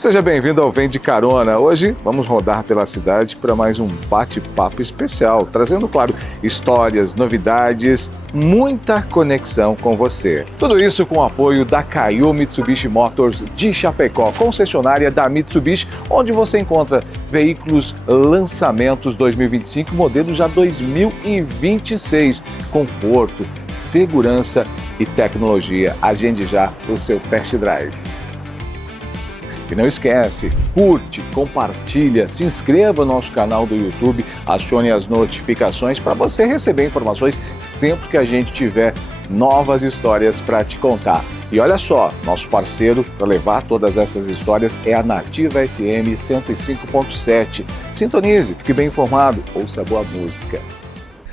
Seja bem-vindo ao Vem de Carona. Hoje vamos rodar pela cidade para mais um bate-papo especial, trazendo, claro, histórias, novidades, muita conexão com você. Tudo isso com o apoio da Kaiô Mitsubishi Motors de Chapecó, concessionária da Mitsubishi, onde você encontra veículos lançamentos 2025, modelo já 2026, conforto, segurança e tecnologia. Agende já o seu test drive. E não esquece, curte, compartilha, se inscreva no nosso canal do YouTube, acione as notificações para você receber informações sempre que a gente tiver novas histórias para te contar. E olha só, nosso parceiro para levar todas essas histórias é a Nativa FM 105.7. Sintonize, fique bem informado, ouça boa música.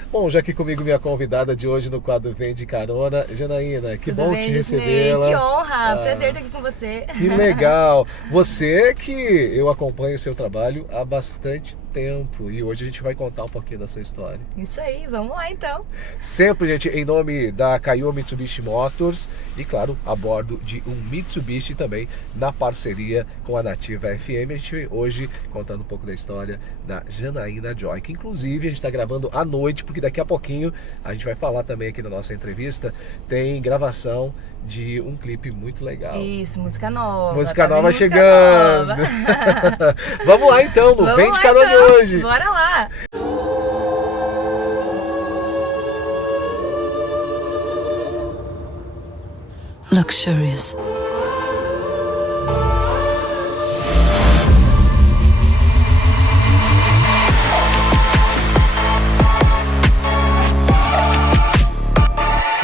Bom, já aqui comigo minha convidada de hoje no quadro Vem de Carona, Janaína, que bom te recebê-la. Que honra, prazer estar aqui com você. Que legal. Você que eu acompanho o seu trabalho há bastante tempo e hoje a gente vai contar um pouquinho da sua história. Isso aí, vamos lá então. Sempre, gente, em nome da Kaiô Mitsubishi Motors e, claro, a bordo de um Mitsubishi também na parceria com a Nativa FM. A gente hoje contando um pouco da história da Janaína Joy, que inclusive a gente está gravando à noite, porque daqui a pouquinho a gente vai falar também aqui na nossa entrevista, tem gravação de um clipe muito legal. Isso, música nova. Música nova chegando. Nova. Vamos lá então, no Vem de Carona de hoje. Bora lá. Luxurious.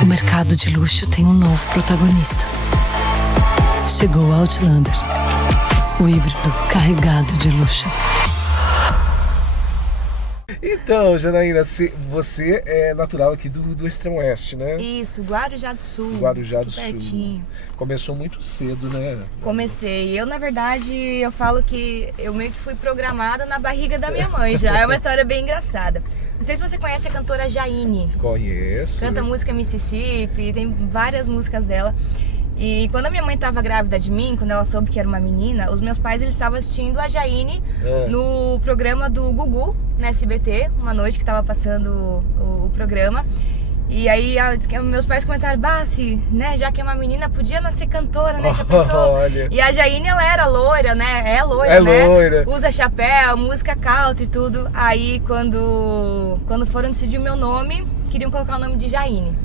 O mercado de luxo tem um novo protagonista. Chegou o Outlander, o híbrido carregado de luxo. Então, Janaína, você é natural aqui do Extremo Oeste, né? Isso, Guarujá do Sul. Guarujá do Sul. Pertinho. Começou muito cedo, né? Comecei. Eu, na verdade, eu falo que eu meio que fui programada na barriga da minha mãe já. É uma história bem engraçada. Não sei se você conhece a cantora Jaine. Conheço. Canta música Mississippi, tem várias músicas dela. E quando a minha mãe estava grávida de mim, quando ela soube que era uma menina, os meus pais eles estavam assistindo a Jaine no programa do Gugu, na SBT, uma noite que estava passando o programa. E aí meus pais comentaram, Bassi, né, já que é uma menina, podia nascer cantora, né, já pensou? Olha. E a Jaine, ela era loira, né, é loira, loira. Usa chapéu, música country e tudo. Aí quando foram decidir o meu nome, queriam colocar o nome de Jaine.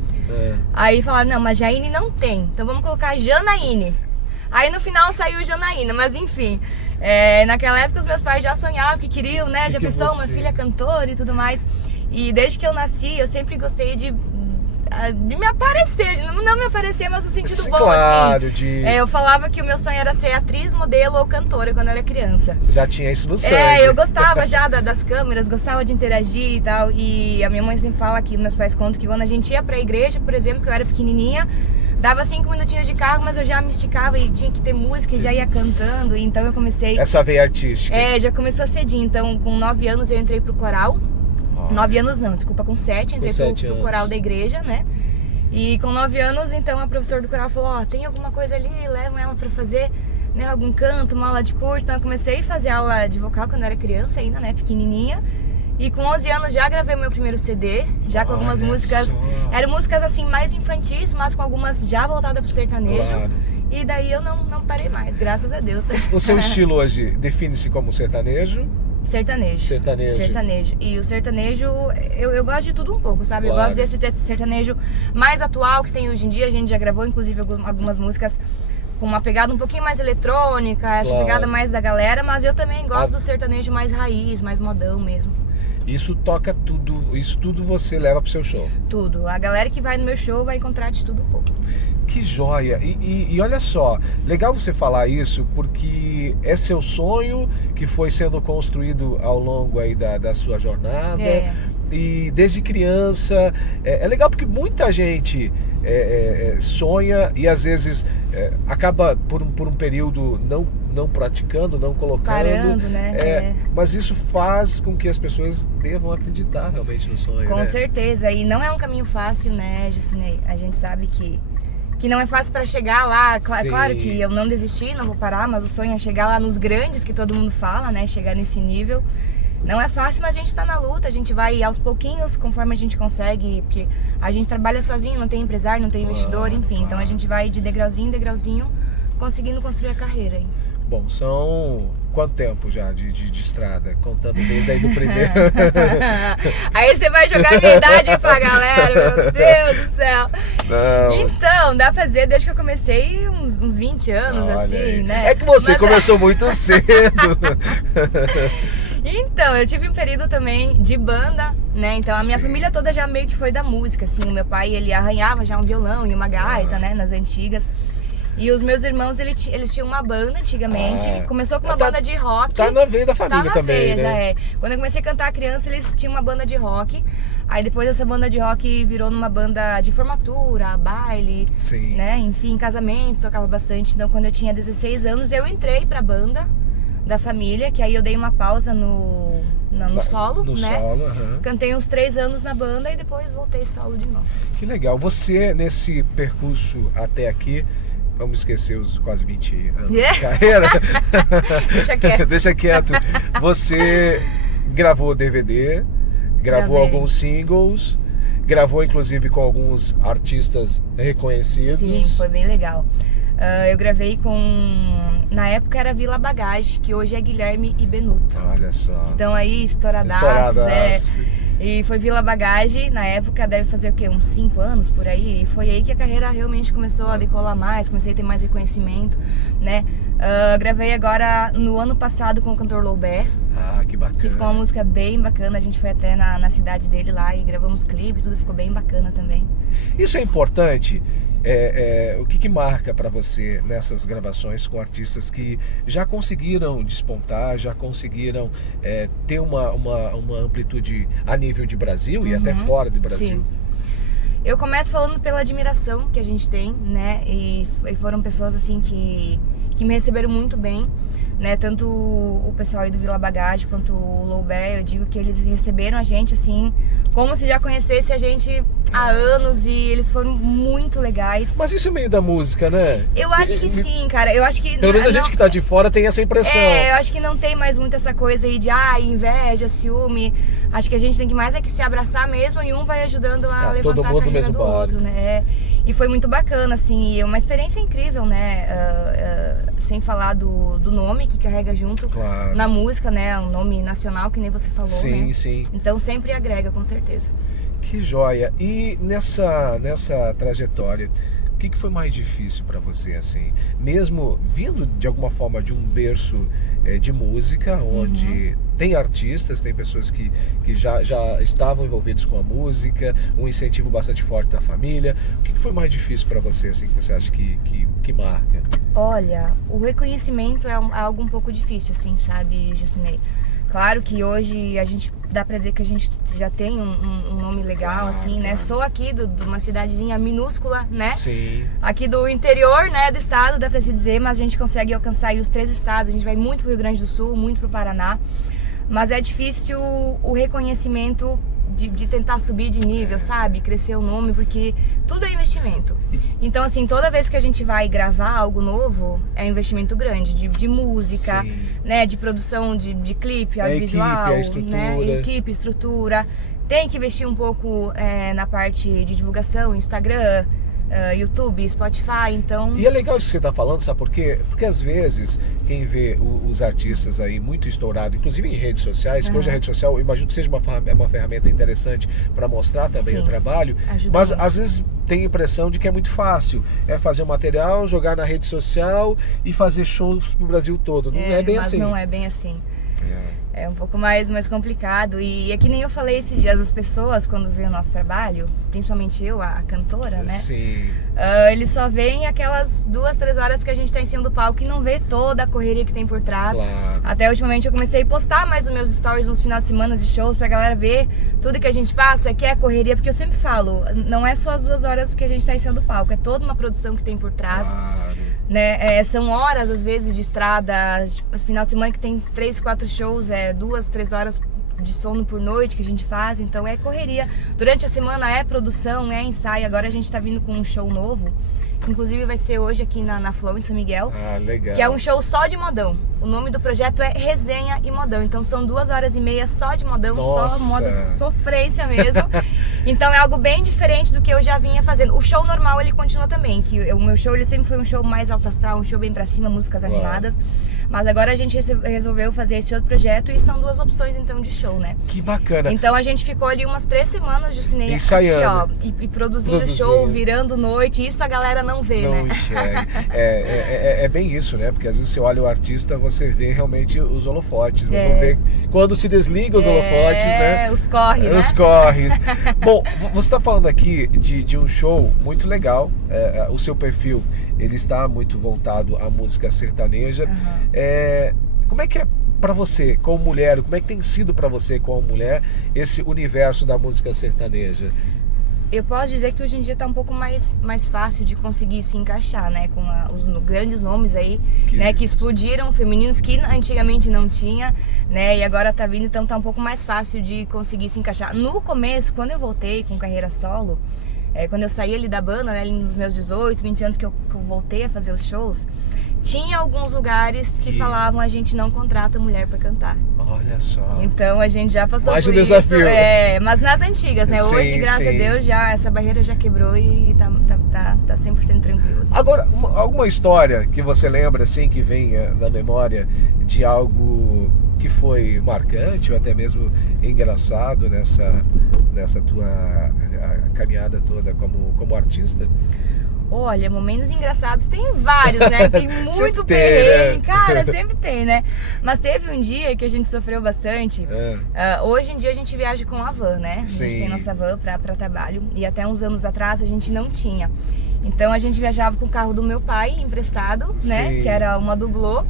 Aí falaram, não, mas Jaine não tem, então vamos colocar Janaíne. Aí no final saiu Janaína, mas enfim, naquela época os meus pais já sonhavam que queriam, né, já pensou, uma filha cantora e tudo mais. E desde que eu nasci, eu sempre gostei de me aparecer, não me aparecer, mas no sentido bom, claro, assim. De... eu falava que o meu sonho era ser atriz, modelo ou cantora quando eu era criança. Já tinha isso no sangue. Eu gostava já das câmeras, gostava de interagir e tal. E a minha mãe sempre fala que meus pais contam que quando a gente ia pra igreja, por exemplo, que eu era pequenininha, dava 5 minutinhos de carro, mas eu já me esticava e tinha que ter música e já ia cantando. E então eu comecei... Essa veia artística. Já começou cedinho. Então com 9 anos eu entrei pro coral. 9 anos não, desculpa, com 7 entrei pro coral da igreja, né? E com 9 anos, então, a professora do coral falou, tem alguma coisa ali, levam ela pra fazer, né, algum canto, uma aula de curso. Então eu comecei a fazer aula de vocal quando eu era criança ainda, né, pequenininha. E com 11 anos já gravei o meu primeiro CD, já com algumas músicas, eram músicas assim mais infantis, mas com algumas já voltadas pro sertanejo. Claro. E daí eu não parei mais, graças a Deus. O seu estilo hoje define-se como sertanejo? Sertanejo. E o sertanejo, eu gosto de tudo um pouco, sabe? Claro. Eu gosto desse sertanejo mais atual que tem hoje em dia. A gente já gravou, inclusive, algumas músicas com uma pegada um pouquinho mais eletrônica, essa pegada mais da galera. Mas eu também gosto do sertanejo mais raiz, mais modão mesmo. Isso toca tudo, isso tudo você leva pro seu show? Tudo. A galera que vai no meu show vai encontrar de tudo um pouco. Que joia! E olha só, legal você falar isso, porque é seu sonho que foi sendo construído ao longo aí da sua jornada. E desde criança, é legal porque muita gente sonha e às vezes acaba por um período não praticando, não colocando. Parando, né? Mas isso faz com que as pessoas devam acreditar realmente no sonho. Com certeza, e não é um caminho fácil, né, Justinei? A gente sabe que que não é fácil para chegar lá. Claro que eu não desisti, não vou parar, mas o sonho é chegar lá nos grandes, que todo mundo fala, né? Chegar nesse nível. Não é fácil, mas a gente tá na luta, a gente vai aos pouquinhos, conforme a gente consegue, porque a gente trabalha sozinho, não tem empresário, não tem investidor, enfim. Então a gente vai de degrauzinho em degrauzinho, conseguindo construir a carreira, hein? Bom, são quanto tempo já de estrada? Contando desde aí do primeiro. Aí você vai jogar minha idade pra galera, meu Deus do céu. Não. Então, dá pra dizer desde que eu comecei uns 20 anos, Olha assim, aí. né? É que você começou muito cedo. Então, eu tive um período também de banda, né? Então a minha família toda já meio que foi da música, assim. O meu pai, ele arranhava já um violão e uma gaita, né? Nas antigas. E os meus irmãos, eles tinham uma banda antigamente. Começou com uma banda de rock. Tá na veia da família tá na também, veia, né? já é. Quando eu comecei a cantar criança, eles tinham uma banda de rock. Aí depois essa banda de rock virou numa banda de formatura, baile, né? Enfim, casamento, tocava bastante. Então quando eu tinha 16 anos, eu entrei pra banda da família, que aí eu dei uma pausa no solo, né? Cantei uns 3 anos na banda e depois voltei solo de novo. Que legal. Você, nesse percurso até aqui, vamos esquecer os quase 20 anos de carreira. Deixa quieto. Deixa quieto. Você gravou DVD, gravou alguns singles, gravou inclusive com alguns artistas reconhecidos. Sim, foi bem legal. Eu gravei com... Na época era Vila Bagage, que hoje é Guilherme e Benuto. Olha só. Então aí, estouradaço. E foi Vila Bagage, na época deve fazer o quê? Uns 5 anos por aí. E foi aí que a carreira realmente começou a decolar mais, comecei a ter mais reconhecimento, né? Gravei agora no ano passado com o cantor Loubé. Ah, que bacana. Que ficou uma música bem bacana, a gente foi até na cidade dele lá e gravamos clipe, tudo ficou bem bacana também. Isso é importante. O que marca para você nessas gravações com artistas que já conseguiram despontar, já conseguiram ter uma amplitude a nível de Brasil e até fora do Brasil? Sim. Eu começo falando pela admiração que a gente tem, né? E foram pessoas assim que me receberam muito bem, né? Tanto o pessoal aí do Vila Bagage quanto o Loubé, eu digo que eles receberam a gente assim, como se já conhecesse a gente há anos, e eles foram muito legais. Mas isso é meio da música, né? Eu acho que sim, cara. Eu acho que... Pelo menos a gente que tá de fora tem essa impressão. Eu acho que não tem mais muito essa coisa aí de inveja, ciúme. Acho que a gente tem que mais é que se abraçar mesmo, e um vai ajudando a levantar a carreira do outro, né? E foi muito bacana, assim, e uma experiência incrível, né? Sem falar do nome que carrega junto na música, né? Um nome nacional, que nem você falou, sim, né? Sim. Então sempre agrega, com certeza. Que joia! E nessa trajetória, o que foi mais difícil para você, assim? Mesmo vindo de alguma forma de um berço de música, onde tem artistas, tem pessoas que já estavam envolvidos com a música, um incentivo bastante forte da família. O que foi mais difícil para você, assim, que você acha que marca? Olha, o reconhecimento é algo um pouco difícil, assim, sabe, Jucinei? Claro que hoje a gente dá pra dizer que a gente já tem um nome legal, assim, né? Sou aqui de uma cidadezinha minúscula, né? Sim. Aqui do interior, né, do estado, dá pra se dizer, mas a gente consegue alcançar aí os 3 estados. A gente vai muito pro Rio Grande do Sul, muito pro Paraná. Mas é difícil o reconhecimento de tentar subir de nível, sabe? Crescer o nome, porque tudo é investimento. Então, assim, toda vez que a gente vai gravar algo novo, é um investimento grande, de música, né? De produção de clipe, audiovisual, né? Equipe, estrutura. Tem que investir um pouco na parte de divulgação, Instagram, YouTube, Spotify, então... E é legal isso que você está falando, sabe por quê? Porque às vezes quem vê os artistas aí muito estourados, inclusive em redes sociais, que hoje a rede social, eu imagino que seja uma ferramenta interessante para mostrar também o trabalho, mas às vezes tem a impressão de que é muito fácil, fazer um material, jogar na rede social e fazer shows pro Brasil todo. Não é bem assim. Mas não é bem assim. É um pouco mais complicado, e é que nem eu falei esses dias, as pessoas quando veem o nosso trabalho, principalmente eu, a cantora, né? Sim. Eles só veem aquelas 2, 3 horas que a gente tá em cima do palco e não vê toda a correria que tem por trás. Claro. Até ultimamente eu comecei a postar mais os meus stories nos finais de semana de shows pra galera ver tudo que a gente passa, que é correria, porque eu sempre falo, não é só as 2 horas que a gente tá em cima do palco, é toda uma produção que tem por trás. Claro. Né? São horas às vezes de estrada, final de semana que tem 3, 4 shows, 2, 3 horas de sono por noite que a gente faz, então é correria. Durante a semana é produção, é ensaio. Agora a gente tá vindo com um show novo que inclusive vai ser hoje aqui na Flow, em São Miguel. Ah, legal. Que é um show só de modão. O nome do projeto é Resenha e Modão. Então são 2h30 só de modão, Nossa. só moda sofrência mesmo. Então é algo bem diferente do que eu já vinha fazendo. O show normal ele continua também, que o meu show ele sempre foi um show mais alto astral, um show bem pra cima, músicas animadas. Mas agora a gente resolveu fazer esse outro projeto e são 2 opções então de show, né? Que bacana. Então a gente ficou ali umas 3 semanas de cinema Ensaiando. aqui, ó, e produzindo show, virando noite. Isso a galera não vê, Não né? enxerga. É bem isso, né? Porque às vezes você olha o artista, você vê realmente os holofotes. Mas não vê quando se desliga os holofotes, né? Os corre, né? Os corre. Bom, você está falando aqui de um show muito legal. O seu perfil, ele está muito voltado à música sertaneja. Como é que é para você, como mulher, como é que tem sido para você, como mulher, esse universo da música sertaneja? Eu posso dizer que hoje em dia tá um pouco mais fácil de conseguir se encaixar, né? Com os grandes nomes aí, né? Que explodiram, femininos que antigamente não tinha, né? E agora tá vindo, então tá um pouco mais fácil de conseguir se encaixar. No começo, quando eu voltei com carreira solo, quando eu saí ali da banda, né? Ali nos meus 18, 20 anos que eu voltei a fazer os shows, tinha alguns lugares que falavam: a gente não contrata mulher pra cantar. Olha só. Então a gente já passou mais por um desafio. isso. Mas nas antigas, né? Sim, hoje, graças a Deus, já essa barreira já quebrou e tá 100% tranquilo. Assim. Agora, alguma história que você lembra, assim, que vem na memória de algo que foi marcante ou até mesmo engraçado nessa tua caminhada toda como artista? Olha, momentos engraçados tem vários, né? Tem muito perrengue, cara, sempre tem, né? Mas teve um dia que a gente sofreu bastante. Hoje em dia a gente viaja com a van, né? A gente tem nossa van pra trabalho. E até uns anos atrás a gente não tinha. Então a gente viajava com o carro do meu pai emprestado, né? Que era uma Doblô.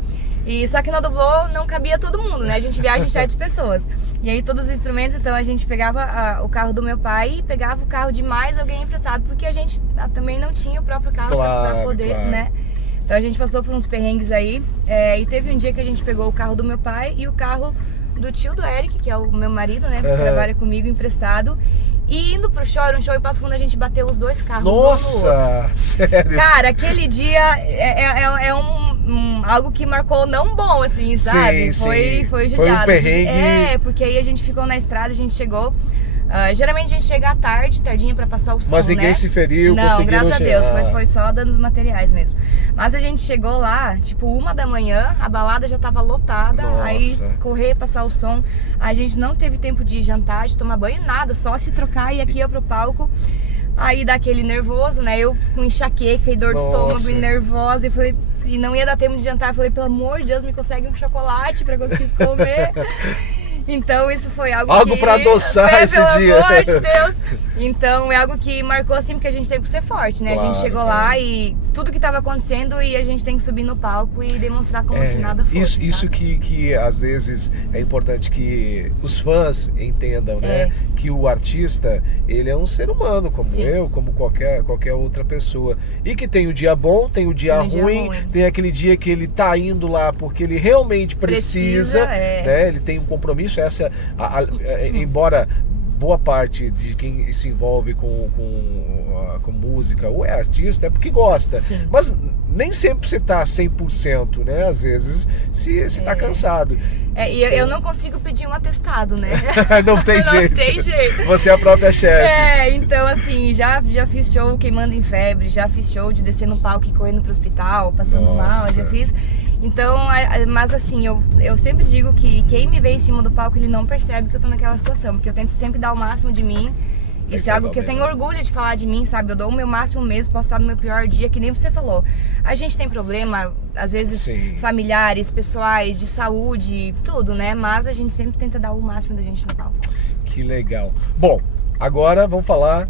E só que na Doblô não cabia todo mundo, né? A gente viaja em 7 pessoas. E aí todos os instrumentos, então a gente pegava o carro do meu pai e pegava o carro de mais alguém emprestado, porque a gente também não tinha o próprio carro para poder, né? Então a gente passou por uns perrengues aí. E teve um dia que a gente pegou o carro do meu pai e o carro do tio do Eric, que é o meu marido, né? Que trabalha comigo, emprestado. E indo pro show, era um show em Passo Fundo, a gente bateu os 2 carros. Nossa, sério? Cara, aquele dia algo que marcou não bom, assim, sabe? Foi judiado. Foi um perrengue. Porque aí a gente ficou na estrada, a gente chegou... geralmente a gente chega à tardinha pra passar o som, mas ninguém se feriu, não, graças a Deus, foi só danos materiais mesmo. Mas a gente chegou lá, tipo 1h, a balada já tava lotada. Nossa. Aí correr, passar o som. A gente não teve tempo de jantar, de tomar banho, nada, só se trocar e aqui ia pro palco. Aí dá aquele nervoso, né? Eu com enxaqueca e dor de estômago e nervosa, e falei, e não ia dar tempo de jantar. Eu falei, pelo amor de Deus, me consegue um chocolate pra conseguir comer. Então isso foi algo pra adoçar esse dia. Pelo amor de Deus. Então é algo que marcou assim, porque a gente teve que ser forte, né? Claro, a gente chegou lá e tudo que estava acontecendo e a gente tem que subir no palco e demonstrar como se nada fosse. Isso que às vezes é importante que os fãs entendam, né? Que o artista, ele é um ser humano, como eu, como qualquer outra pessoa. E que tem o dia bom, tem o dia ruim, tem aquele dia que ele tá indo lá porque ele realmente precisa né? Ele tem um compromisso. Embora boa parte de quem se envolve com música ou é artista é porque gosta. Mas nem sempre você tá 100%, né? Às vezes se tá cansado. E eu não consigo pedir um atestado, né? Não tem jeito. Não tem jeito. Você é a própria chefe. Então assim, já fiz show queimando em febre, já fiz show de descer no palco e correndo pro hospital, passando mal, já fiz. Então, mas assim, eu sempre digo que quem me vê em cima do palco, ele não percebe que eu tô naquela situação, porque eu tento sempre dar o máximo de mim. Isso é algo que eu tenho orgulho de falar de mim, sabe? Eu dou o meu máximo mesmo, posso estar no meu pior dia, que nem você falou. A gente tem problema, às vezes, familiares, pessoais, de saúde, tudo, né? Mas a gente sempre tenta dar o máximo da gente no palco. Que legal. Bom, agora vamos falar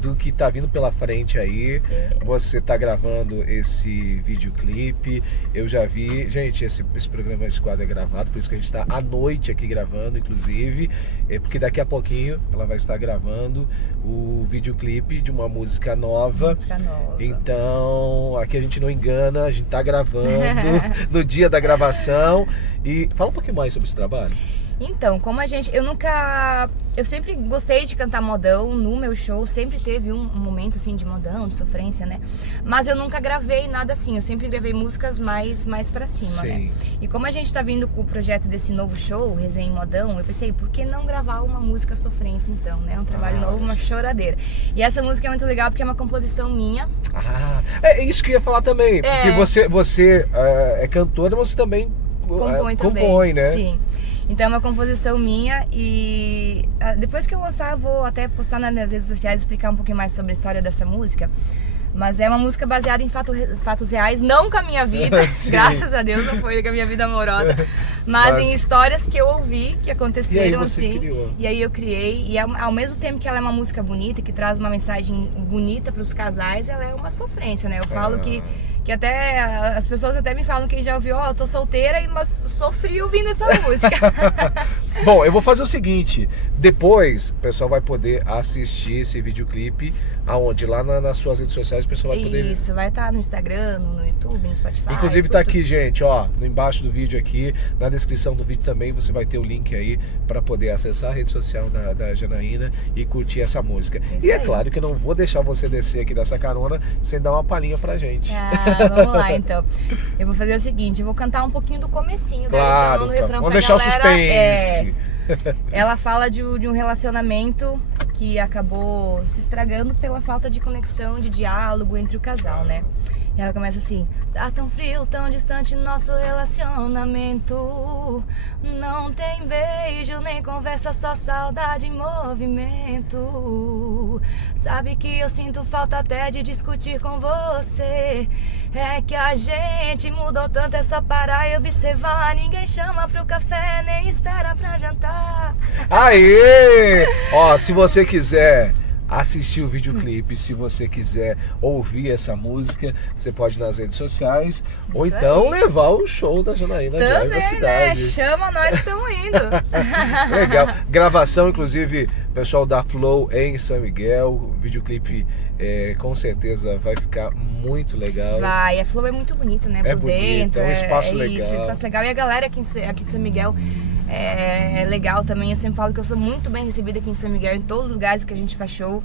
do que tá vindo pela frente aí. Você tá gravando esse videoclipe. Eu já vi, gente, esse programa, esse quadro é gravado, por isso que a gente tá à noite aqui gravando, inclusive, porque daqui a pouquinho ela vai estar gravando o videoclipe de uma música nova. Então, aqui a gente não engana, a gente tá gravando no dia da gravação. E fala um pouquinho mais sobre esse trabalho. Então, como eu sempre gostei de cantar modão no meu show, sempre teve um momento assim de modão, de sofrência, né? Mas eu nunca gravei nada assim, eu sempre gravei músicas mais pra cima, né? E como a gente tá vindo com o projeto desse novo show, Resenha em Modão, eu pensei, por que não gravar uma música sofrência então, né? Um trabalho novo, uma choradeira. E essa música é muito legal porque é uma composição minha. É isso que eu ia falar também, porque você é cantora, mas você também compõe, né? Sim. Então é uma composição minha e depois que eu lançar eu vou até postar nas minhas redes sociais, explicar um pouquinho mais sobre a história dessa música. Mas é uma música baseada em fatos reais, não com a minha vida, graças a Deus não foi com a minha vida amorosa, mas em histórias que eu ouvi, que aconteceram assim. Criou. E aí eu criei, e ao mesmo tempo que ela é uma música bonita, que traz uma mensagem bonita para os casais, ela é uma sofrência, né? Eu falo que até as pessoas até me falam que já ouviu, eu tô solteira, mas sofri ouvindo essa música. Bom, eu vou fazer o seguinte, depois o pessoal vai poder assistir esse videoclipe aonde? Lá nas suas redes sociais o pessoal vai poder ver. Isso, vai estar no Instagram, no YouTube, no Spotify. Inclusive tá aqui, gente, ó, no embaixo do vídeo aqui, na descrição do vídeo também você vai ter o link aí para poder acessar a rede social da Janaína e curtir essa música. E é claro que eu não vou deixar você descer aqui dessa carona sem dar uma palhinha pra gente. Vamos lá, então. Eu vou fazer o seguinte, eu vou cantar um pouquinho do comecinho. Claro, no refrão vamos deixar galera, o suspense. Ela fala de um relacionamento que acabou se estragando pela falta de conexão, de diálogo entre o casal, né? E ela começa assim: tá tão frio, tão distante nosso relacionamento. Não tem beijo, nem conversa, só saudade em movimento. Sabe que eu sinto falta até de discutir com você. É que a gente mudou tanto, é só parar e observar. Ninguém chama pro café, nem espera pra jantar. Aê! Ó, se você quiser assistir o videoclipe, se você quiser ouvir essa música, você pode ir nas redes sociais ou então levar o show da Janaína Jive à cidade. Né? Chama nós que estamos indo. Legal. Gravação, inclusive, pessoal da Flow em São Miguel. O videoclipe com certeza vai ficar muito legal. Vai, a Flow é muito bonita, né? É por bonita, dentro, é um espaço legal. Isso, um espaço legal. E a galera aqui de São Miguel é legal também. Eu sempre falo que eu sou muito bem recebida aqui em São Miguel, em todos os lugares que a gente faz show.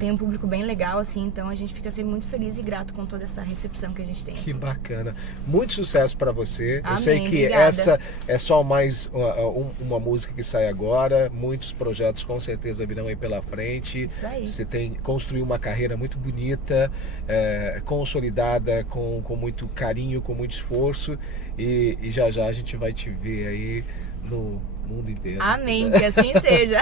Tem um público bem legal, assim, então a gente fica sempre muito feliz e grato com toda essa recepção que a gente tem. Que bacana. Muito sucesso pra você. Amém, eu sei que obrigada. Essa é só mais uma música que sai agora. Muitos projetos com certeza virão aí pela frente. Isso aí. Você construiu uma carreira muito bonita, consolidada, com muito carinho, com muito esforço. E já já a gente vai te ver aí no mundo inteiro. Amém, que assim seja.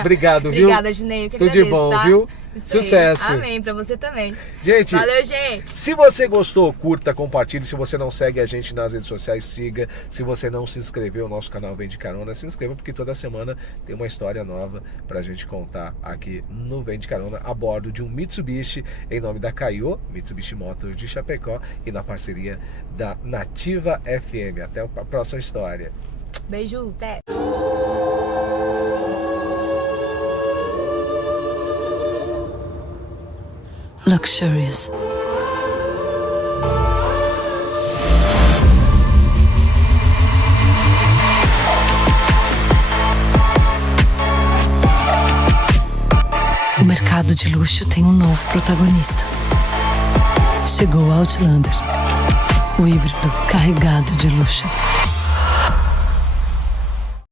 Obrigado, viu? Obrigada, Gineio, que Tudo de agradeço, bom, tá? viu? Isso Sucesso. Aí. Amém, pra você também. Gente, valeu, gente. Se você gostou, curta, compartilhe. Se você não segue a gente nas redes sociais, siga. Se você não se inscreveu, o nosso canal Vem de Carona, se inscreva, porque toda semana tem uma história nova pra gente contar aqui no Vem de Carona, a bordo de um Mitsubishi, em nome da Caio, Mitsubishi Motors de Chapecó, e na parceria da Nativa FM. Até a próxima história. Beijo, até. Luxurious. O mercado de luxo tem um novo protagonista. Chegou o Outlander, o híbrido carregado de luxo.